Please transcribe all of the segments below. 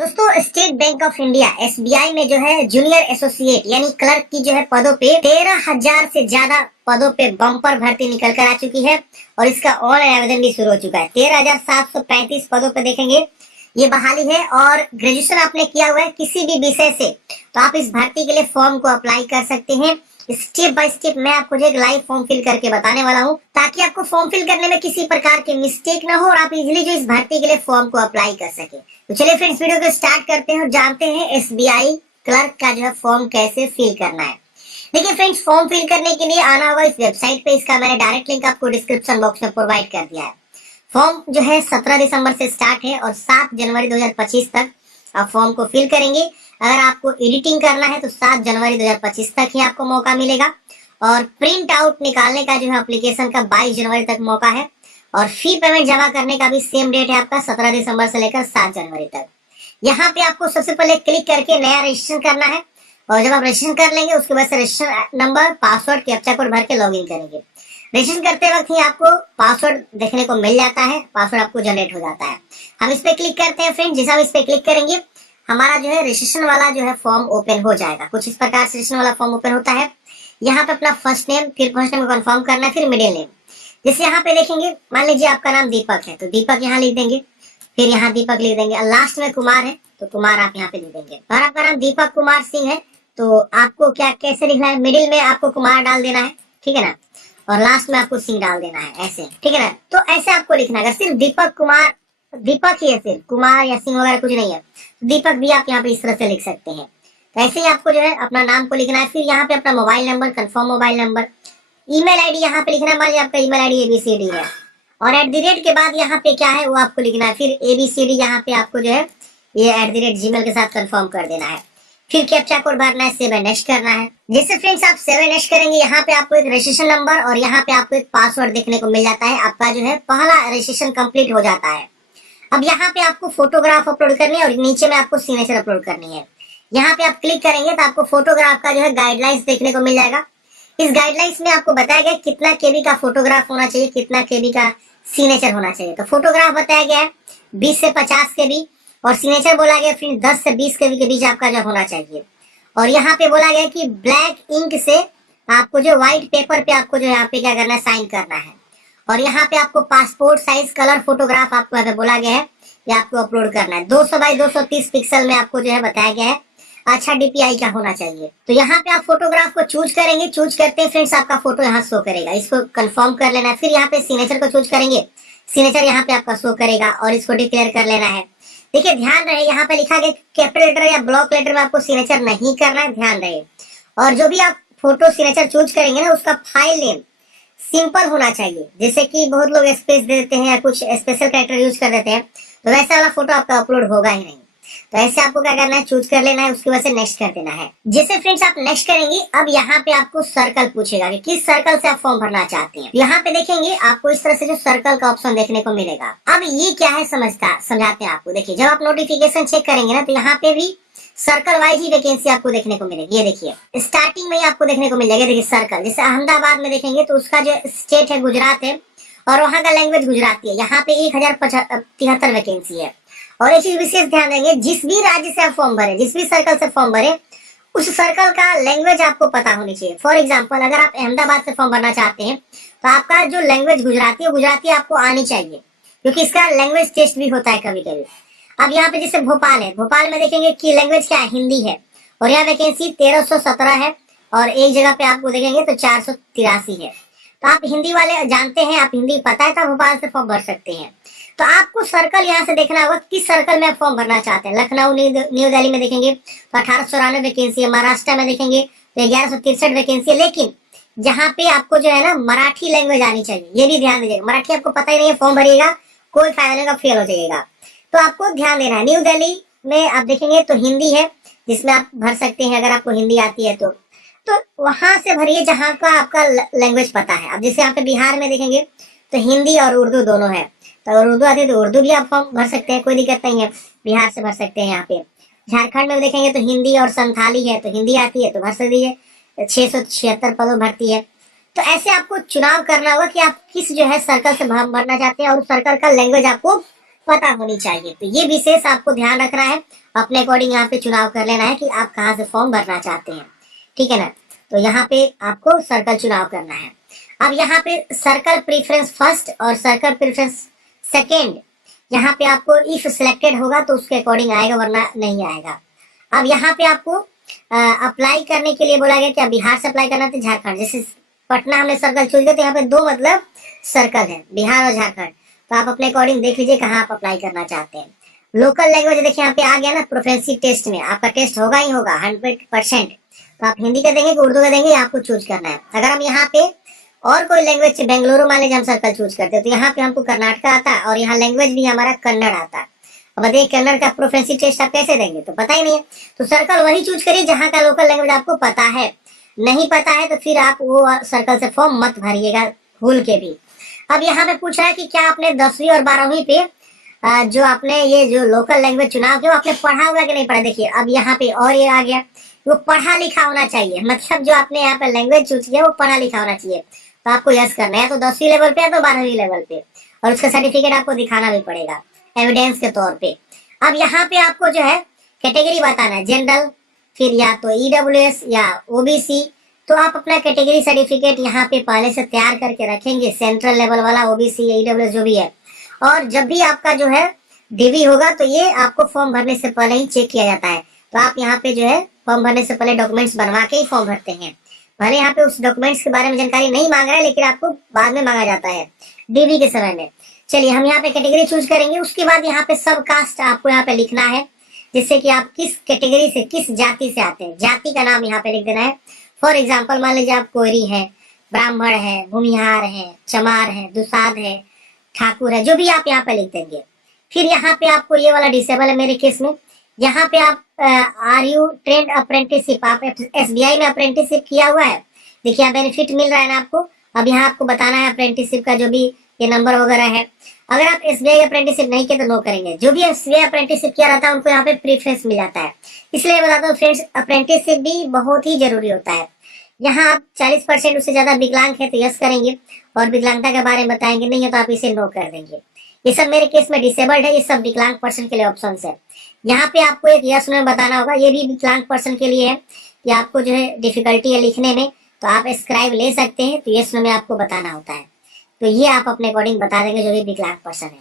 दोस्तों, state bank of India SBI में जो है जूनियर एसोसिएट यानी क्लर्क की जो है पदों पे 13,000 से ज्यादा पदों पे बम्पर भर्ती निकल कर आ चुकी है और इसका ऑनलाइन आवेदन भी शुरू हो चुका है। 13,735 पदों पे देखेंगे ये बहाली है और ग्रेजुएशन आपने किया हुआ है किसी भी विषय से तो आप इस भर्ती के लिए फॉर्म को अप्लाई कर सकते हैं। स्टेप बाय स्टेप मैं आपको जो एक लाइव फॉर्म फिल करके बताने वाला हूँ ताकि आपको फॉर्म फिल करने में किसी प्रकार की मिस्टेक ना हो और आप इजीली जो इस भर्ती के लिए फॉर्म को अप्लाई कर सके। तो चलिए फ्रेंड्स, वीडियो को स्टार्ट करते हैं और जानते हैं एसबीआई क्लर्क का जो है फॉर्म कैसे फिल करना है। देखिए फ्रेंड्स, फॉर्म फिल करने के लिए आना होगा इस वेबसाइट पे। इसका मैंने डायरेक्ट लिंक आपको डिस्क्रिप्शन बॉक्स में प्रोवाइड कर दिया है। फॉर्म जो है 17 दिसंबर से स्टार्ट है और 7 जनवरी 2025 तक आप फॉर्म को फिल करेंगे। अगर आपको एडिटिंग करना है तो 7 जनवरी 2025 तक ही आपको मौका मिलेगा और प्रिंट आउट निकालने का जो है एप्लीकेशन का 22 जनवरी तक मौका है और फी पेमेंट जमा करने का भी सेम डेट है आपका 17 दिसंबर से लेकर 7 जनवरी तक। यहाँ पे आपको सबसे पहले क्लिक करके नया रजिस्ट्रेशन करना है और जब आप रजिस्ट्रेशन कर लेंगे उसके बाद से registration number, password, captcha code भर के लॉगिन करेंगे। रजिस्ट्रेशन करते वक्त ही आपको पासवर्ड देखने को मिल जाता है, पासवर्ड आपको जनरेट हो जाता है। हम इस पे क्लिक करते हैं फ्रेंड। जैसे हम इस पे क्लिक करेंगे हमारा जो है रजिस्ट्रेशन वाला जो है फॉर्म ओपन हो जाएगा। कुछ इस प्रकार से रजिस्ट्रेशन वाला फॉर्म ओपन होता है। यहाँ पे अपना फर्स्ट नेम, फिर फर्स्ट नेम को कंफर्म करना है, फिर मिडिल नेम। जैसे यहाँ पे देखेंगे, मान लीजिए आपका नाम दीपक है तो दीपक यहाँ लिख देंगे, फिर यहाँ दीपक लिख देंगे और लास्ट में कुमार है तो कुमार आप यहाँ पे लिख देंगे। और आपका नाम दीपक कुमार सिंह है तो आपको क्या कैसे लिखना है, मिडिल में आपको कुमार डाल देना है, ठीक है ना, और लास्ट में आपको सिंह डाल देना है, ऐसे, ठीक है ना। तो ऐसे आपको लिखना है। अगर सिर्फ दीपक कुमार, दीपक ही है, सिर्फ कुमार या सिंह वगैरह कुछ नहीं है, दीपक भी आप यहाँ पे इस तरह से लिख सकते हैं। तो ऐसे ही आपको जो है अपना नाम को लिखना है, फिर यहाँ पे अपना mobile number, confirm mobile number, email ID यहाँ पे लिखना है। मान लीजिए आपका ईमेल आईडी ABCD है और @ के बाद यहाँ पे क्या है वो आपको लिखना है। फिर ABCD यहाँ पे आपको जो है ये @gmail के साथ कंफर्म कर देना है। फिर कैप्चा कोड भरना है, सेव एंड नेक्स्ट करना है। जैसे फ्रेंड्स आप सेव एंड नेक्स्ट करेंगे यहाँ पे आपको एक रजिस्ट्रेशन नंबर और यहाँ पे आपको एक पासवर्ड देखने को मिल जाता है। आपका जो है पहला रजिस्ट्रेशन कंप्लीट हो जाता है। अब यहाँ पे आपको फोटोग्राफ अपलोड करनी है और नीचे में आपको सिग्नेचर अपलोड करनी है। यहाँ पे आप क्लिक करेंगे तो आपको फोटोग्राफ का जो है गाइडलाइंस देखने को मिल जाएगा। इस गाइडलाइंस में आपको बताया गया कितना केबी का फोटोग्राफ होना चाहिए, कितना केबी का सिग्नेचर होना चाहिए। तो फोटोग्राफ बताया गया है 20 से 50 केबी और सिग्नेचर बोला गया फिर 10 से 20 केबी के बीच आपका जो होना चाहिए। और यहाँ पे बोला गया कि ब्लैक इंक से आपको जो व्हाइट पेपर पे आपको जो यहाँ पे क्या करना है, साइन करना है। और यहाँ पे आपको पासपोर्ट साइज कलर फोटोग्राफ आपको यहाँ पे बोला गया है ये आपको अपलोड करना है। 200 बाई 230 पिक्सल में आपको जो है बताया गया है। अच्छा DPI का होना चाहिए। तो यहाँ पे आप फोटोग्राफ को चूज करेंगे। चूज करते हैं फ्रेंड्स आपका फोटो यहाँ शो करेगा, इसको कंफर्म कर लेना है। फिर यहाँ पे सिग्नेचर को चूज करेंगे, सिग्नेचर यहाँ पे आपका शो करेगा और इसको डिक्लेयर कर लेना है। देखिए ध्यान रहे यहाँ पे लिखा गया कैपिटल लेटर या ब्लॉक लेटर में आपको सिग्नेचर नहीं करना है, ध्यान रहे। और जो भी आप फोटो सिग्नेचर चूज करेंगे ना उसका फाइल नेम सिंपल होना चाहिए। जैसे कि बहुत लोग स्पेस दे देते हैं या कुछ स्पेशल कैरेक्टर यूज कर देते हैं तो वैसा वाला फोटो आपका अपलोड होगा ही नहीं। तो ऐसे आपको क्या करना है, चूज कर लेना है, उसके बाद से नेक्स्ट कर देना है। जैसे फ्रेंड्स आप नेक्स्ट करेंगे अब यहाँ पे आपको सर्कल पूछेगा कि किस सर्कल से आप फॉर्म भरना चाहते हैं। यहाँ पे देखेंगे आपको इस तरह से जो सर्कल का ऑप्शन देखने को मिलेगा। अब ये क्या है समझाते हैं आपको। देखिए जब आप नोटिफिकेशन चेक करेंगे ना तो यहाँ पे भी सर्कल वाइज ही वैकेंसी आपको देखने को मिलेगी। ये देखिए स्टार्टिंग में ही आपको देखने को मिल जाएगा। देखिए सर्कल जैसे अहमदाबाद में देखेंगे तो उसका जो स्टेट है गुजरात है और वहाँ का लैंग्वेज गुजराती है। यहाँ पे 1073 वैकेंसी है। और एक चीज विशेष ध्यान देंगे, जिस भी राज्य से आप फॉर्म भरे, जिस भी सर्कल से फॉर्म भरे, उस सर्कल का लैंग्वेज आपको पता होनी चाहिए। फॉर एग्जांपल अगर आप अहमदाबाद से फॉर्म भरना चाहते हैं तो आपका जो लैंग्वेज गुजराती है, गुजराती आपको आनी चाहिए क्योंकि इसका लैंग्वेज टेस्ट भी होता है कभी कभी। अब यहाँ पे जैसे भोपाल है, भोपाल में देखेंगे कि लैंग्वेज क्या है, हिंदी है और यहाँ वैकेंसी 1317 है और एक जगह पे आपको देखेंगे तो 483 है। तो आप हिंदी वाले जानते हैं, आप हिंदी पता है तो भोपाल से फॉर्म भर सकते हैं। तो आपको सर्कल यहाँ से देखना होगा किस सर्कल में आप फॉर्म भरना चाहते हैं। लखनऊ न्यू दिल्ली में देखेंगे तो 1894 वैकेंसी है। महाराष्ट्र में देखेंगे तो 1163 वैकेंसी है। लेकिन जहाँ पे आपको जो है ना मराठी लैंग्वेज आनी चाहिए, ये भी ध्यान दीजिएगा। मराठी आपको पता ही नहीं है, फॉर्म भरिएगा कोई फायदा नहीं, फेल हो जाएगा। तो आपको ध्यान देना है। न्यू दिल्ली में आप देखेंगे तो हिंदी है जिसमें आप भर सकते हैं अगर आपको हिंदी आती है तो वहां से भरिए जहाँ का आपका लैंग्वेज पता है। अब जैसे यहाँ पे बिहार में देखेंगे तो हिंदी और उर्दू दोनों है, तो अगर उर्दू आती है तो उर्दू भी आप फॉर्म भर सकते हैं, कोई दिक्कत नहीं है, बिहार से भर सकते हैं। यहाँ पे झारखंड में देखेंगे तो हिंदी और संथाली है तो हिंदी आती है तो भर सकती है। 676 पदों भर्ती है। तो ऐसे आपको चुनाव करना होगा कि आप किस जो है सर्कल से भरना चाहते हैं और उस सर्कल का लैंग्वेज आपको पता होनी चाहिए। तो ये विशेष आपको ध्यान रखना है, अपने अकॉर्डिंग यहाँ पे चुनाव कर लेना है कि आप कहाँ से फॉर्म भरना चाहते हैं, ठीक है ना। तो यहाँ पे आपको सर्कल चुनाव करना है। अब यहाँ पे सर्कल प्रीफरेंस फर्स्ट और सर्कल प्रीफरेंस सेकेंड, यहाँ पे आपको इफ सिलेक्टेड होगा तो उसके अकॉर्डिंग आएगा, वरना नहीं आएगा। अब यहाँ पे आपको अप्लाई करने के लिए बोला गया कि बिहार से अप्लाई करना था झारखंड, जैसे पटना हमने सर्कल चूज किया तो यहाँ पे दो मतलब सर्कल है, बिहार और झारखंड। तो आप अपने अकॉर्डिंग देख लीजिए कहाँ आप अप्लाई करना चाहते हैं। लोकल लैंग्वेज देखिए यहाँ पे आ गया ना, प्रोफेंसी टेस्ट में आपका टेस्ट होगा ही होगा 100%। तो आप हिंदी का देंगे कि उर्दू का देंगे, आपको चूज करना है। अगर हम यहाँ पे और कोई लैंग्वेज, बेंगलुरु मान लीजिए हम सर्कल चूज करते हैं, तो यहाँ पे हमको कर्नाटक आता है और यहाँ लैंग्वेज भी हमारा कन्नड़ आता है। अब बताइए कन्नड़ का प्रोफेंसी टेस्ट आप कैसे देंगे, तो पता ही नहीं है। तो सर्कल वही चूज करिए जहाँ का लोकल लैंग्वेज आपको पता है। नहीं पता है तो फिर आप वो सर्कल से फॉर्म मत भरिएगा भूल के भी। अब यहाँ पे पूछ रहा है कि क्या आपने 10वीं और 12वीं पे जो आपने ये जो लोकल लैंग्वेज चुनाव किया आपने पढ़ा हुआ कि नहीं पढ़ा। देखिए अब यहाँ पे और ये आ गया, वो पढ़ा लिखा होना चाहिए, मतलब जो आपने यहाँ पे लैंग्वेज चूज किया वो पढ़ा लिखा होना चाहिए। तो आपको यस करना है, तो 10वीं लेवल पे है तो 12वीं लेवल पे, और उसका सर्टिफिकेट आपको दिखाना भी पड़ेगा एविडेंस के तौर पे। अब यहाँ पे आपको जो है कैटेगरी बताना है, जनरल, फिर या तो ईडब्ल्यूएस या ओबीसी। तो आप अपना कैटेगरी सर्टिफिकेट यहाँ पे पहले से तैयार करके रखेंगे, सेंट्रल लेवल वाला ओबीसी या ईडब्ल्यूएस जो भी है। और जब भी आपका जो है डीवी होगा तो ये आपको फॉर्म भरने से पहले ही चेक किया जाता है। तो आप यहाँ पे जो है फॉर्म भरने से पहले डॉक्यूमेंट्स बनवा के ही फॉर्म भरते हैं। भले यहाँ पे उस डॉक्यूमेंट्स के बारे में जानकारी नहीं मांग रहा है, लेकिन आपको बाद में मांगा जाता है डीवी के समय में। चलिए हम यहाँ पे कैटेगरी चूज करेंगे, उसके बाद यहाँ पे सब कास्ट आपको यहाँ पे लिखना है, जिससे कि आप किस कैटेगरी से, किस जाति से आते हैं, जाति का नाम यहाँ पे लिख देना है। फॉर एग्जाम्पल मान लीजिए आप कोयरी है, ब्राह्मण है, भूमिहार है, चमार है, दुसाध है, ठाकुर है, जो भी आप यहाँ पे लिख देंगे। फिर यहाँ पे आपको ये वाला डिसेबल है मेरे केस में, यहाँ पे आप आर यू ट्रेंड अप्रेंटिसशिप, आप एसबीआई में अप्रेंटिसशिप किया हुआ है, देखिए यहाँ बेनिफिट मिल रहा है ना आपको। अब यहाँ आपको बताना है अप्रेंटिसशिप का जो भी ये नंबर वगैरह है। अगर आप एसबीआई अप्रेंटिसशिप नहीं किए तो नो करेंगे, जो भी एसबीआई अप्रेंटिसशिप किया रहता है उनको यहाँ पे प्रीफरेंस मिल जाता है। इसलिए बताता हूँ फ्रेंड्स, अप्रेंटिसशिप भी बहुत ही जरूरी होता है। यहाँ आप 40% उससे ज्यादा विकलांग है तो यस करेंगे, और विकलांगता के बारे में बताएंगे नहीं है तो आप इसे नो कर देंगे। ये सब मेरे केस में डिसेबल्ड है, ये सब विकलांग पर्सन के लिए ऑप्शन है। यहाँ पे आपको एक यस में बताना होगा, ये भी विकलांग पर्सन के लिए है कि आपको जो है डिफिकल्टी है लिखने में, तो आप स्क्राइब ले सकते हैं, तो यस में आपको बताना होता है। तो ये आप अपने अकॉर्डिंग बता देंगे जो भी विकलांग पर्सन है।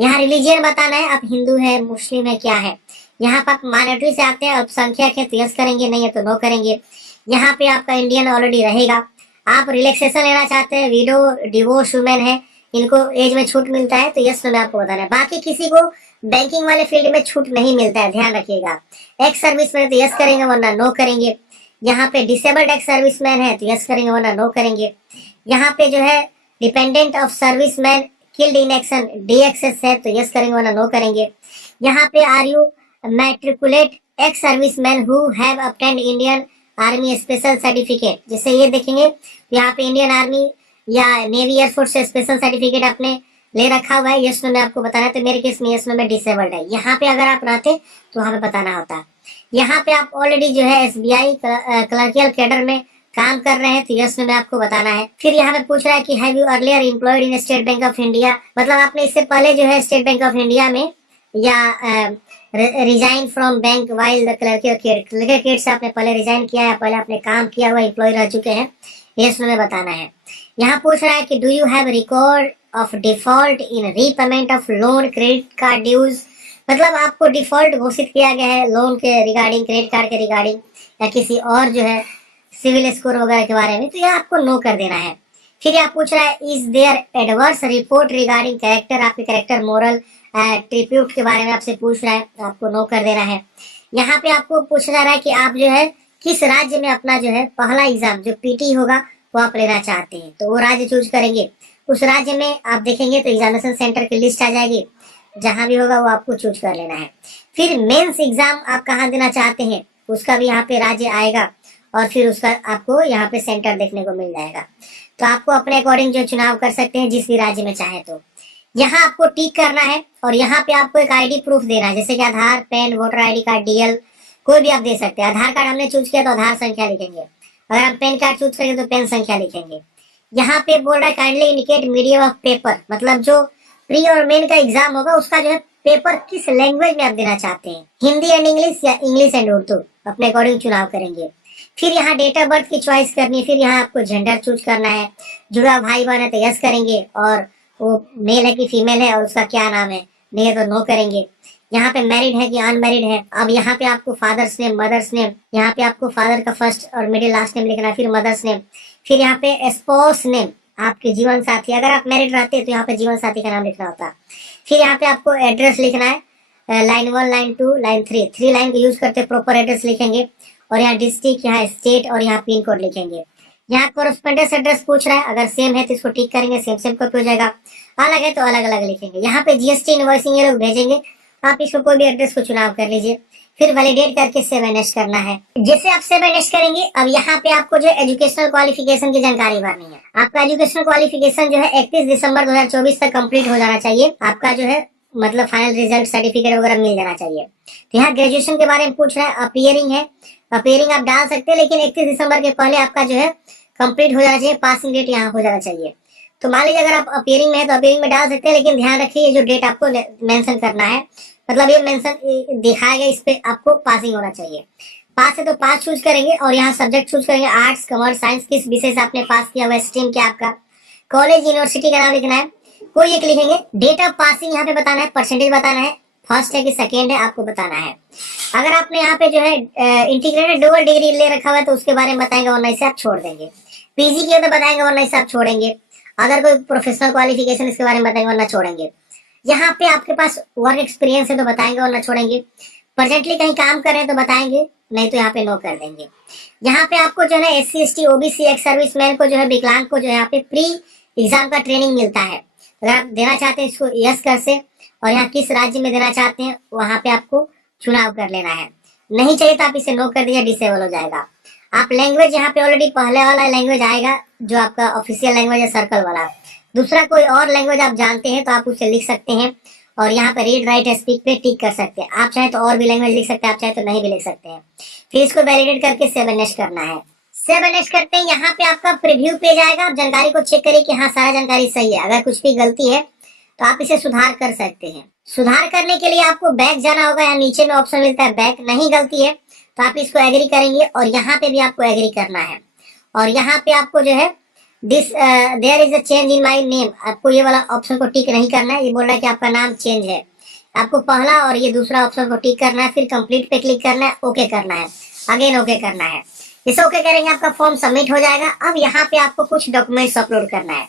यहाँ रिलीजियन बताना है, आप हिंदू है, मुस्लिम है, क्या है। यहाँ पर आप माइनॉरिटी से आते हैं, अल्पसंख्यक है तो यस करेंगे, नहीं है तो नो करेंगे। यहाँ पे आपका इंडियन ऑलरेडी रहेगा। आप रिलैक्सेशन लेना चाहते हैं, विडो डिवोर्स वुमेन है, इनको एज में छूट मिलता है, तो यस में आपको बताना है। बाकी किसी को बैंकिंग वाले फील्ड में छूट नहीं मिलता है, ध्यान रखिएगा। एक्स सर्विस मैन तो यस करेंगे वरना नो करेंगे। यहाँ पे डिसेबल्ड एक्स सर्विस मैन है तो यस करेंगे वरना नो करेंगे। यहाँ पे जो है dependent of service man killed in action DXS है तो यस करेंगे वरना नो करेंगे। यहाँ पे are you matriculate ex service man who have obtained Indian Army special certificate, जैसे ये देखेंगे यहाँ पे इंडियन आर्मी या नेवी एयरफोर्स से स्पेशल सर्टिफिकेट आपने ले रखा हुआ है, यस नो में आपको बताना है। तो मेरे केस में यस नो में डिसेबल्ड है। यहाँ पे अगर आप रहते तो वहां पे बताना होता। यहाँ पे आप ऑलरेडी जो है एसबीआई क्लर्कियल कैडर में काम कर रहे हैं तो यस में आपको बताना है। फिर यहाँ पे पूछ रहा है कि have you earlier employed in state bank of India, मतलब आपने इससे पहले जो है स्टेट बैंक ऑफ इंडिया में या resign from bank while the clerical cadre से आपने पहले रिजाइन किया है, पहले आपने काम किया हुआ एम्प्लॉय रह चुके हैं, यस में बताना है। यहाँ पूछ रहा है कि do you have record of default in repayment of loan credit card dues, मतलब आपको डिफॉल्ट घोषित किया गया है लोन के रिगार्डिंग, क्रेडिट कार्ड के रिगार्डिंग या किसी और जो है सिविल स्कोर वगैरह के बारे में, तो ये आपको नो कर देना है। फिर आप पूछ रहा है is there adverse report regarding character, आपके कैरेक्टर मोरल ट्रिब्यूट के बारे में आपसे पूछ रहा है तो आपको नो कर देना है। यहाँ पे आपको पूछा जा रहा है कि आप जो है किस राज्य में अपना जो है पहला एग्जाम जो पीटी होगा वो आप लेना चाहते हैं, तो वो राज्य चूज करेंगे। उस राज्य में आप देखेंगे तो एग्जामिनेशन सेंटर की लिस्ट आ जाएगी, जहां भी होगा वो आपको चूज कर लेना है। फिर मेंस एग्जाम आप कहाँ देना चाहते हैं उसका भी यहाँ पे राज्य आएगा, और फिर उसका आपको यहाँ पे सेंटर देखने को मिल जाएगा। तो आपको अपने अकॉर्डिंग जो चुनाव कर सकते हैं जिस भी राज्य में चाहे। तो यहाँ आपको टिक करना है, और यहाँ पे आपको एक आईडी प्रूफ देना है, जैसे कि Aadhaar, PAN, voter ID card, DL कोई भी आप दे सकते हैं। आधार कार्ड हमने चूज किया तो आधार संख्या लिखेंगे, अगर हम पैन कार्ड चूज करेंगे तो पैन संख्या लिखेंगे। यहाँ पे बोल रहा है kindly indicate medium of paper, मतलब जो प्री और मेन का एग्जाम होगा, उसका जो है पेपर किस लैंग्वेज में आप देना चाहते हैं, हिंदी एंड इंग्लिश या इंग्लिश एंड उर्दू, अपने अकॉर्डिंग चुनाव करेंगे। फिर यहाँ डेट ऑफ बर्थ की चॉइस करनी है, फिर यहाँ आपको जेंडर चूज करना है, जुड़ा भाई बहन है तो यस करेंगे, और वो मेल है कि फीमेल है और उसका क्या नाम है, नहीं है तो नो करेंगे। यहाँ पे मैरिड है कि अनमैरिड है। अब यहाँ पे आपको फादर्स नेम, मदर्स नेम, यहाँ पे आपको फादर का फर्स्ट और मिडिल लास्ट नेम लिखना है, फिर मदर्स नेम, फिर यहाँ पे स्पाउस नेम, आपके जीवन साथी, अगर आप मैरिड रहते हैं तो यहाँ पे जीवन साथी का नाम लिखना होता है। फिर यहाँ पे आपको एड्रेस लिखना है, लाइन 1, लाइन 2, लाइन 3, 3 लाइन को यूज करते प्रॉपर एड्रेस लिखेंगे, और यहाँ डिस्ट्रिक्ट, यहाँ स्टेट और यहाँ पिन कोड लिखेंगे। यहाँ कोरेस्पोंडेंस एड्रेस पूछ रहा है, अगर सेम है तो इसको टिक करेंगे, सेम सेम कॉपी हो जाएगा, अलग है तो अलग अलग लिखेंगे। यहाँ पे जीएसटी इनवॉइसिंग ये लोग भेजेंगे, आप इसको कोई भी एड्रेस को चुनाव कर लीजिए, फिर वैलिडेट करके सेव एंड नेक्स्ट करना है। जैसे आप सेव एंड नेक्स्ट करेंगे, अब यहाँ पे आपको जो एजुकेशनल क्वालिफिकेशन की जानकारी भरनी है। आपका एजुकेशनल क्वालिफिकेशन जो है 31 दिसंबर 2024 तक कंप्लीट हो जाना चाहिए। आपका जो है मतलब फाइनल रिजल्ट सर्टिफिकेट वगैरह मिल जाना चाहिए। तो यहाँ ग्रेजुएशन के बारे में पूछ रहा है, अपीयरिंग है, अपीयरिंग आप डाल सकते हैं, लेकिन 31 दिसंबर के पहले आपका जो है कंप्लीट हो जाना चाहिए, पासिंग डेट यहाँ हो जाना चाहिए। तो मान लीजिए अगर आप अपीयरिंग में है तो अपीयरिंग में डाल सकते हैं, लेकिन ध्यान रखिए जो डेट आपको मेंशन करना है, मतलब ये मेंशन दिखाया गया, इस पे आपको पासिंग होना चाहिए। पास है तो पास चूज करेंगे, और यहाँ सब्जेक्ट चूज करेंगे, आर्ट्स, कॉमर्स, साइंस, किस विषय से आपने पास किया हुआ, स्ट्रीम क्या आपका, कॉलेज, यूनिवर्सिटी का नाम लिखना है, कोई एक लिखेंगे। डेट ऑफ पासिंग यहाँ पे बताना है, परसेंटेज बताना है, फर्स्ट है कि सेकेंड है आपको बताना है। अगर आपने यहाँ पे जो है इंटीग्रेटेड डबल डिग्री ले रखा हुआ है तो उसके बारे में बताएंगे, वरना इसे आप छोड़ देंगे। पीजी किया तो बताएंगे, वरना इसे आप छोड़ेंगे। अगर कोई प्रोफेशनल क्वालिफिकेशन इसके बारे में बताएंगे, वरना छोड़ेंगे। यहाँ पे आपके पास वर्क एक्सपीरियंस है तो बताएंगे, वरना छोड़ेंगे। प्रेजेंटली कहीं काम कर रहे हैं तो बताएंगे, नहीं तो यहाँ पे नो कर देंगे। यहाँ पे आपको जो है SC ST OBC ex serviceman को जो है, विकलांग को जो है यहाँ पे प्री एग्जाम का ट्रेनिंग मिलता है। अगर आप देना चाहते हैं इसको यस कर से, और यहाँ किस राज्य में देना चाहते हैं वहां पे आपको चुनाव कर लेना है। नहीं चाहिए तो आप इसे नो कर दीजिए, डिसेबल हो जाएगा। आप लैंग्वेज यहाँ पे ऑलरेडी पहले वाला लैंग्वेज आएगा जो आपका ऑफिशियल लैंग्वेज है, सर्कल वाला। दूसरा कोई और लैंग्वेज आप जानते हैं तो आप उसे लिख सकते हैं, और यहाँ पे रीड राइट स्पीक पे टिक कर सकते हैं। आप चाहे तो और भी लैंग्वेज लिख सकते हैं, आप चाहे तो नहीं भी लिख सकते हैं। फिर इसको वैलिडेट करके सेव एंड नेक्स्ट करना है। सेव एंड नेक्स्ट करते हैं, यहाँ पे आपका प्रीव्यू पेज आएगा। आप जानकारी को चेक करिए कि हाँ सारा जानकारी सही है। अगर कुछ भी गलती है तो आप इसे सुधार कर सकते हैं। सुधार करने के लिए आपको बैक जाना होगा, या नीचे में ऑप्शन मिलता है बैक। नहीं गलती है तो आप इसको एग्री करेंगे, और यहाँ पे भी आपको एग्री करना है। और यहाँ पे आपको जो है there is a change in my name, आपको ये वाला ऑप्शन को टिक नहीं करना है। ये बोल रहा है कि आपका नाम चेंज है, आपको पहला और ये दूसरा ऑप्शन को टिक करना है, फिर कंप्लीट पे क्लिक करना है, ओके करना है, अगेन ओके करना है। इसे ओके करेंगे आपका फॉर्म सबमिट हो जाएगा। अब यहाँ पे आपको कुछ डॉक्यूमेंट्स अपलोड करना है।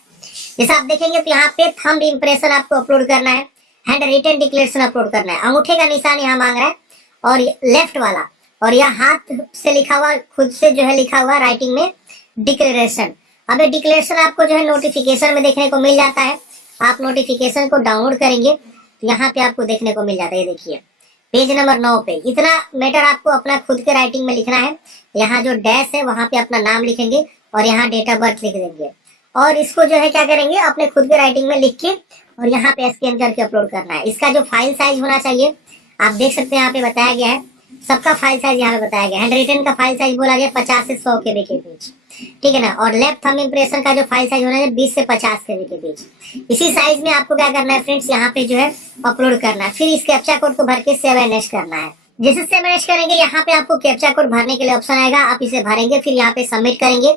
जैसे आप देखेंगे तो यहाँ पे थंब इम्प्रेशन आपको अपलोड करना है, हैंड रिटन डिक्लेरेशन अपलोड करना है, अंगूठे का निशान यहाँ मांग रहा है, और लेफ्ट वाला, और यह हाथ से लिखा हुआ, खुद से जो है लिखा हुआ राइटिंग में डिक्लेरेशन। अब ये डिक्लेरेशन आपको जो है नोटिफिकेशन में देखने को मिल जाता है। आप नोटिफिकेशन को डाउनलोड करेंगे तो यहाँ पे आपको देखने को मिल जाता है। ये देखिए पेज नंबर 9 पे इतना मैटर आपको अपना खुद के राइटिंग में लिखना है। यहाँ जो डैश है वहां पे अपना नाम लिखेंगे, और यहाँ डेट ऑफ बर्थ लिख देंगे, और इसको जो है क्या करेंगे अपने खुद के राइटिंग में लिख के और यहाँ पे स्कैन करके अपलोड करना है। इसका जो फाइल साइज होना चाहिए आप देख सकते हैं, यहाँ पे बताया गया है सबका फाइल साइज यहाँ पे बताया गया। हैंड रिटन का फाइल साइज बोला गया 50 से 100 KB के बीच, ठीक है ना। और लेफ्ट थंब इम्प्रेशन का जो फाइल साइज होना है 20 से 50 KB के बीच। इसी साइज में आपको क्या करना है फ्रेंड्स, यहाँ पे जो है अपलोड करना है। फिर इस कैप्चा कोड को भर के सेव एंड नेक्स्ट करना है। जैसे सेव एंड नेक्स्ट करेंगे यहाँ पे आपको कैप्चा कोड भरने के लिए ऑप्शन आएगा, आप इसे भरेंगे, फिर यहाँ पे सबमिट करेंगे।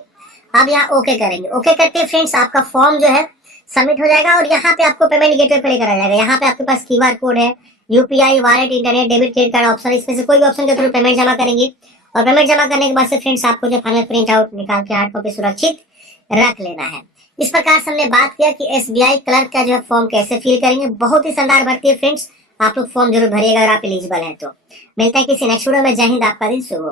अब यहाँ ओके करेंगे। ओके करके फ्रेंड्स आपका फॉर्म जो है सबमिट हो जाएगा, और यहाँ पे आपको पेमेंट गेटवे पे लेकर आ जाएगा। यहाँ पे आपके पास QR कोड है, UPI, wallet, internet, debit, credit card option, इसमें से कोई भी ऑप्शन के थ्रू पेमेंट जमा करेंगे। और पेमेंट जमा करने के बाद से फ्रेंड्स आपको जो फाइनल प्रिंट आउट निकाल के हार्ड कॉपी सुरक्षित रख लेना है। इस प्रकार से हमने बात किया कि SBI क्लर्क का जो है फॉर्म कैसे फिल करेंगे। बहुत ही शानदार भर्ती है फ्रेंड्स, आप लोग फॉर्म जरूर भरिएगा अगर आप एलिजिबल हैं तो। मिलता है किसी नेक्स्ट वीडियो में। जय हिंद, आपका दिन शुभ हो।